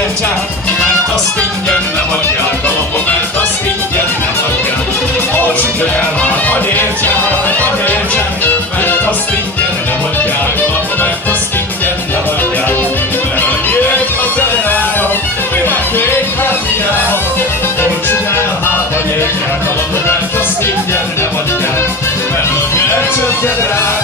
értsen, mert azt ingyen nem adják, alapba, mert azt ingyen nem adják. Olcsuk el, hadd értsen, mert azt ingyen nem adják, alapba, mert azt ingyen nem adják. Mert a nyílt a teleája, minek még hát hiába. Olcsuk el, hadd értsen, alapba, mert azt ingyen nem adják. Mert a nyílt a teleája,